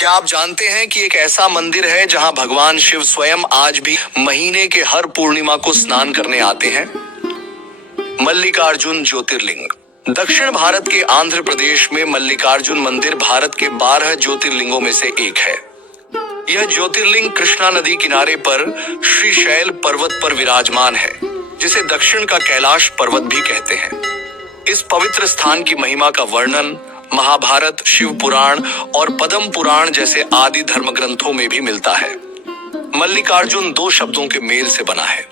क्या आप जानते हैं कि एक ऐसा मंदिर है जहां भगवान शिव स्वयं आज भी महीने के हर पूर्णिमा को स्नान करने आते हैं? मल्लिकार्जुन ज्योतिर्लिंग। दक्षिण भारत के आंध्र प्रदेश में मल्लिकार्जुन मंदिर भारत के 12 ज्योतिर्लिंगों में से एक है। यह ज्योतिर्लिंग कृष्णा नदी किनारे पर श्रीशैल पर्वत पर विराजमान है, जिसे दक्षिण का कैलाश पर्वत भी कहते हैं। इस पवित्र स्थान की महिमा का वर्णन महाभारत, शिव पुराण और पद्म पुराण जैसे आदि धर्म ग्रंथों में भी मिलता है। मल्लिकार्जुन 2 शब्दों के मेल से बना है।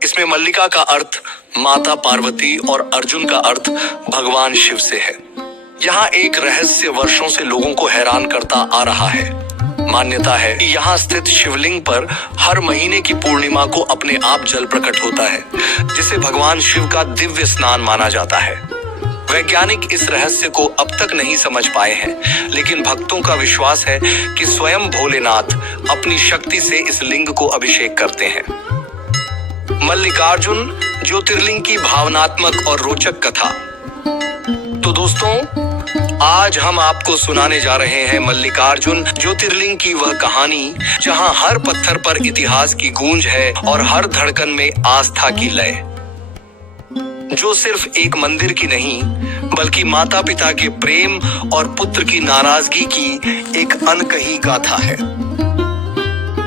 इसमें मल्लिका का अर्थ माता पार्वती और अर्जुन का अर्थ भगवान शिव से है। यहाँ एक रहस्य वर्षों से लोगों को हैरान करता आ रहा है। मान्यता है कि यहाँ स्थित शिवलिंग पर हर महीने की पूर्णिमा को अपने आप जल प्रकट होता है, जिसे भगवान शिव का दिव्य स्नान माना जाता है। वैज्ञानिक इस रहस्य को अब तक नहीं समझ पाए हैं, लेकिन भक्तों का विश्वास है कि स्वयं भोलेनाथ अपनी शक्ति से इस लिंग को अभिषेक करते हैं। मल्लिकार्जुन ज्योतिर्लिंग की भावनात्मक और रोचक कथा। तो दोस्तों, आज हम आपको सुनाने जा रहे हैं मल्लिकार्जुन ज्योतिर्लिंग की वह कहानी जहां हर पत्थर पर इतिहास की गूंज है और हर धड़कन में आस्था की लय, जो सिर्फ एक मंदिर की नहीं बल्कि माता पिता के प्रेम और पुत्र की नाराजगी की एक अनकही गाथा है।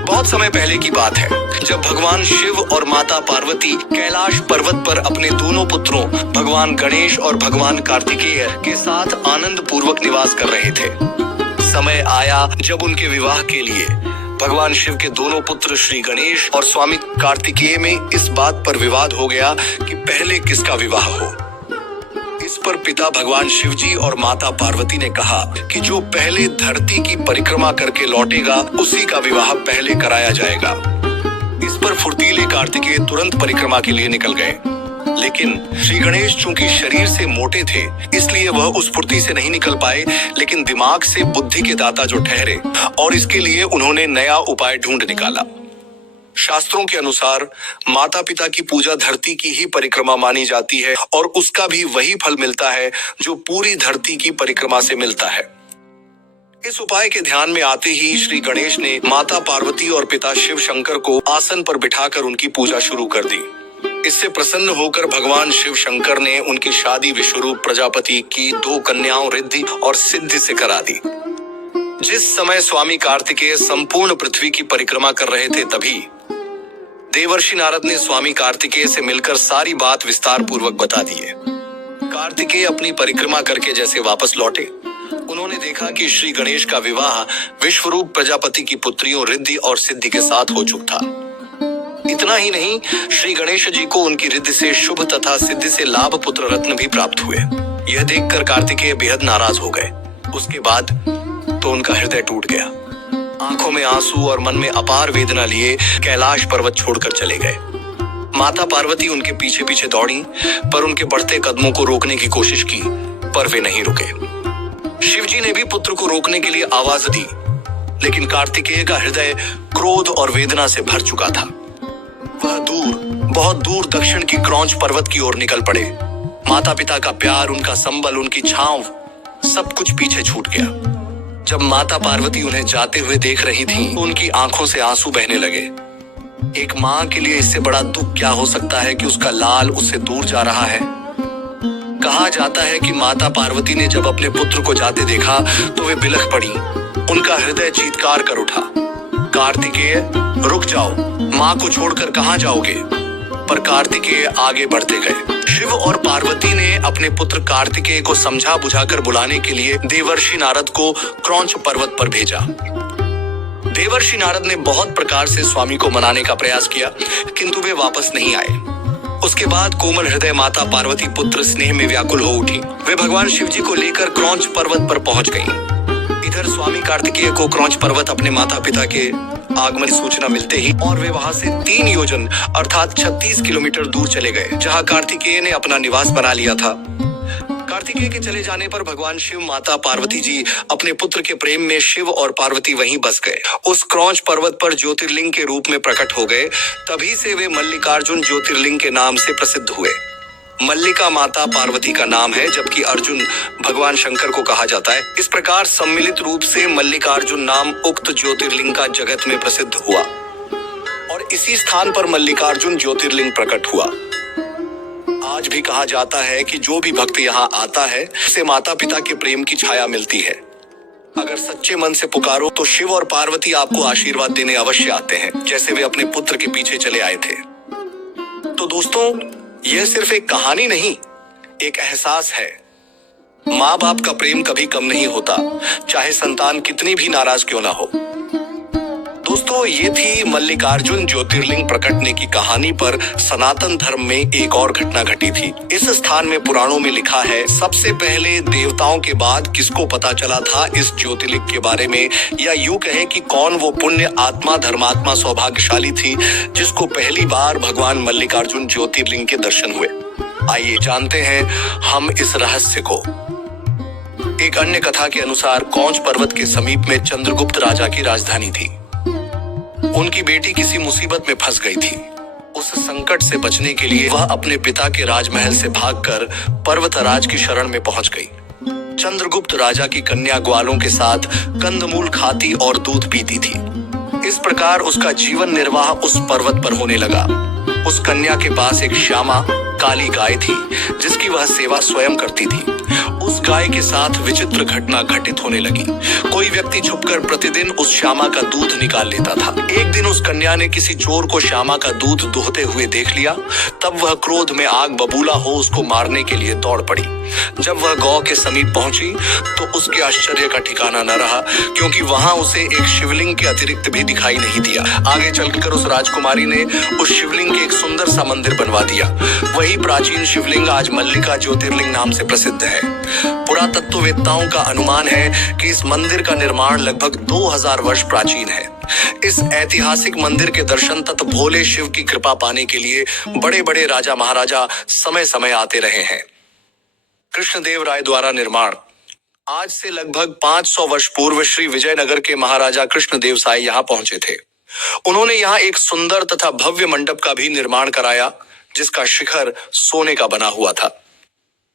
बहुत समय पहले की बात है, जब भगवान शिव और माता पार्वती कैलाश पर्वत पर अपने दोनों पुत्रों भगवान गणेश और भगवान कार्तिकेय के साथ आनंद पूर्वक निवास कर रहे थे। समय आया जब उनके विवाह के लिए भगवान शिव के दोनों पुत्र श्री गणेश और स्वामी कार्तिकेय में इस बात पर विवाद हो गया कि पहले किसका विवाह हो। इस पर पिता भगवान शिव जी और माता पार्वती ने कहा कि जो पहले धरती की परिक्रमा करके लौटेगा उसी का विवाह पहले कराया जाएगा। इस पर फुर्तीले कार्तिकेय तुरंत परिक्रमा के लिए निकल गए, लेकिन श्री गणेश चूंकि शरीर से मोटे थे इसलिए वह उस फुर्ती से नहीं निकल पाए, लेकिन दिमाग से बुद्धि के दाता जो ठहरे और इसके लिए उन्होंने नया उपाय ढूंढ निकाला। शास्त्रों के अनुसार माता पिता की पूजा धरती की ही परिक्रमा मानी जाती है और उसका भी वही फल मिलता है जो पूरी धरती की परिक्रमा से मिलता है। इस उपाय के ध्यान में आते ही श्री गणेश ने माता पार्वती और पिता शिव शंकर को आसन पर बिठाकर उनकी पूजा शुरू कर दी। इससे प्रसन्न होकर भगवान शिव शंकर ने उनकी शादी विश्वरूप प्रजापति की 2 कन्याओं रिद्धि और सिद्धि से करा दी। जिस समय स्वामी कार्तिकेय संपूर्ण पृथ्वी की परिक्रमा कर रहे थे, तभी देवर्षि नारद ने स्वामी कार्तिकेय से मिलकर सारी बात विस्तार पूर्वक बता दी है। कार्तिकेय अपनी परिक्रमा करके जैसे वापस लौटे, उन्होंने देखा कि श्री गणेश का विवाह विश्वरूप प्रजापति की पुत्रियों रिद्धि और सिद्धि के साथ हो चुका था। इतना ही नहीं, श्री गणेश जी को उनकी रिद्धि से शुभ तथा सिद्धि से लाभ पुत्र रत्न भी प्राप्त हुए। यह देखकर कार्तिकेय बेहद नाराज हो गए। उसके बाद तो उनका हृदय टूट गया। आंखों में आंसू और मन में अपार वेदना लिए कैलाश पर्वत छोड़कर चले गए। माता पार्वती उनके पीछे पीछे दौड़ी, पर उनके बढ़ते कदमों को रोकने की कोशिश की, पर वे नहीं रुके। शिवजी ने भी पुत्र को रोकने के लिए आवाज दी, लेकिन कार्तिकेय का हृदय क्रोध और वेदना से भर चुका था। वह दूर, बहुत दूर दक्षिण की क्रौंच पर्वत की ओर निकल पड़े। माता पिता का प्यार, उनका संबल, उनकी छांव, सब कुछ पीछे छूट गया। जब माता पार्वती उन्हें जाते हुए देख रही थीं, तो उनकी आंखों से आंसू बहने लगे। एक माँ के लिए इससे बड़ा दुख क्या हो सकता है कि उसका लाल उससे दूर जा रहा है। कहा जाता है कि माता पार्वती ने जब अपने पुत्र को जाते देखा तो वे बिलख पड़ी। उनका हृदय चीत्कार कर उठा, कार्तिकेय रुक जाओ, माँ को छोड़कर कहाँ जाओगे? पर कार्तिकेय आगे बढ़ते गए। शिव और पार्वती ने अपने पुत्र कार्तिकेय को समझा बुझाकर बुलाने के लिए देवर्षि नारद को क्रौंच पर्वत पर भेजा। देवर्षि नारद ने बहुत प्रकार से स्वामी को मनाने का प्रयास किया, किंतु वे वापस नहीं आए। उसके बाद कोमल हृदय माता पार्वती पुत्र स्नेह में व्याकुल हो उठी। वे भगवान शिव जी को लेकर क्रौंच पर्वत पर पहुंच गईं। इधर स्वामी कार्तिकेय को क्रौंच पर्वत अपने माता पिता के आगमन की सूचना मिलते ही और वे वहां से 3 योजन अर्थात 36 किलोमीटर दूर चले गए, जहां कार्तिकेय ने अपना निवास बना लिया था। कार्तिकेय के चले जाने पर भगवान शिव, माता पार्वती जी अपने पुत्र के प्रेम में शिव और पार्वती वहीं बस गए। उस क्रौंच पर्वत पर ज्योतिर्लिंग के रूप में प्रकट हो गए। तभी से वे मल्लिकार्जुन ज्योतिर्लिंग के नाम से प्रसिद्ध हुए। मल्लिका माता पार्वती का नाम है, जबकि अर्जुन भगवान शंकर को कहा जाता है। इस प्रकार सम्मिलित रूप से मल्लिकार्जुन नाम उक्त ज्योतिर्लिंग का जगत में प्रसिद्ध हुआ और इसी स्थान पर मल्लिकार्जुन ज्योतिर्लिंग प्रकट हुआ। आज भी कहा जाता है कि जो भी भक्त यहाँ आता है उसे माता पिता के प्रेम की छाया मिलती है। अगर सच्चे मन से पुकारो तो शिव और पार्वती आपको आशीर्वाद देने अवश्य आते हैं, जैसे वे अपने पुत्र के पीछे चले आए थे। तो दोस्तों, यह सिर्फ एक कहानी नहीं, एक एहसास है। माँ बाप का प्रेम कभी कम नहीं होता, चाहे संतान कितनी भी नाराज क्यों ना हो। दोस्तों, ये थी मल्लिकार्जुन ज्योतिर्लिंग प्रकटने की कहानी पर सनातन धर्म में एक और घटना घटी थी। इस स्थान में पुराणों में लिखा है, सबसे पहले देवताओं के बाद किसको पता चला था इस ज्योतिर्लिंग के बारे में, या यूं कहें कि कौन वो पुण्य आत्मा धर्मात्मा सौभाग्यशाली थी जिसको पहली बार भगवान मल्लिकार्जुन ज्योतिर्लिंग के दर्शन हुए। आइए जानते हैं हम इस रहस्य को। एक अन्य कथा के अनुसार कौंच पर्वत के समीप में चंद्रगुप्त राजा की राजधानी थी। उनकी बेटी किसी मुसीबत में फंस गई थी। उस संकट से बचने के लिए वह अपने पिता के राजमहल से भागकर पर्वतराज की शरण में पहुंच गई। चंद्रगुप्त राजा की कन्या ग्वालों के साथ कंदमूल खाती और दूध पीती थी। इस प्रकार उसका जीवन निर्वाह उस पर्वत पर होने लगा। उस कन्या के पास एक श्यामा काली गाय थी जिसकी वह सेवा स्वयं करती थी। उस गाय के साथ विचित्र घटना घटित होने लगी। कोई व्यक्ति छुपकर प्रतिदिन उस श्यामा का दूध निकाल लेता था। एक दिन उस कन्या ने किसी चोर को श्यामा का दूध दुहते हुए देख लिया। तब वह क्रोध में आग बबूला हो उसको मारने के लिए दौड़ पड़ी। जब वह गौ के समीप पहुंची तो उसके आश्चर्य का ठिकाना न रहा, क्योंकि वहां उसे एक शिवलिंग के अतिरिक्त भी दिखाई नहीं दिया। आगे चलकर उस राजकुमारी ने उस शिवलिंग के एक सुंदर सा मंदिर बनवा दिया। वही प्राचीन शिवलिंग आज मल्लिका ज्योतिर्लिंग नाम से प्रसिद्ध है। पुरातत्ववेत्ताओं का अनुमान है कि इस मंदिर का निर्माण लगभग 2000 वर्ष प्राचीन है। इस ऐतिहासिक मंदिर के दर्शन तथा भोले शिव की कृपा पाने के लिए बड़े बड़े राजा महाराजा समय समय आते रहे हैं। कृष्णदेव राय द्वारा निर्माण। आज से लगभग 500 वर्ष पूर्व श्री विजयनगर के महाराजा कृष्णदेव साय यहाँ पहुंचे थे। उन्होंने यहाँ एक सुंदर तथा भव्य मंडप का भी निर्माण कराया, जिसका शिखर सोने का बना हुआ था।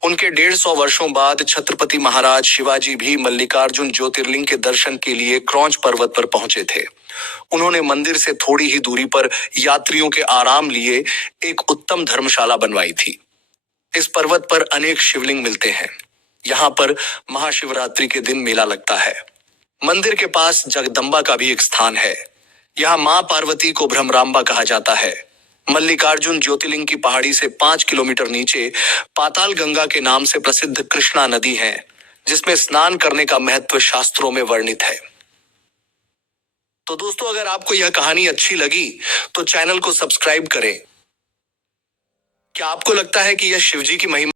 उनके 150 वर्षों बाद छत्रपति महाराज शिवाजी भी मल्लिकार्जुन ज्योतिर्लिंग के दर्शन के लिए क्रौंच पर्वत पर पहुंचे थे। उन्होंने मंदिर से थोड़ी ही दूरी पर यात्रियों के आराम लिए एक उत्तम धर्मशाला बनवाई थी। इस पर्वत पर अनेक शिवलिंग मिलते हैं। यहाँ पर महाशिवरात्रि के दिन मेला लगता है। मंदिर के पास जगदम्बा का भी एक स्थान है। यहाँ मां पार्वती को भ्रमरांबा कहा जाता है। मल्लिकार्जुन ज्योतिर्लिंग की पहाड़ी से 5 किलोमीटर नीचे पाताल गंगा के नाम से प्रसिद्ध कृष्णा नदी है, जिसमें स्नान करने का महत्व शास्त्रों में वर्णित है। तो दोस्तों, अगर आपको यह कहानी अच्छी लगी तो चैनल को सब्सक्राइब करें। क्या आपको लगता है कि यह शिवजी की महिमा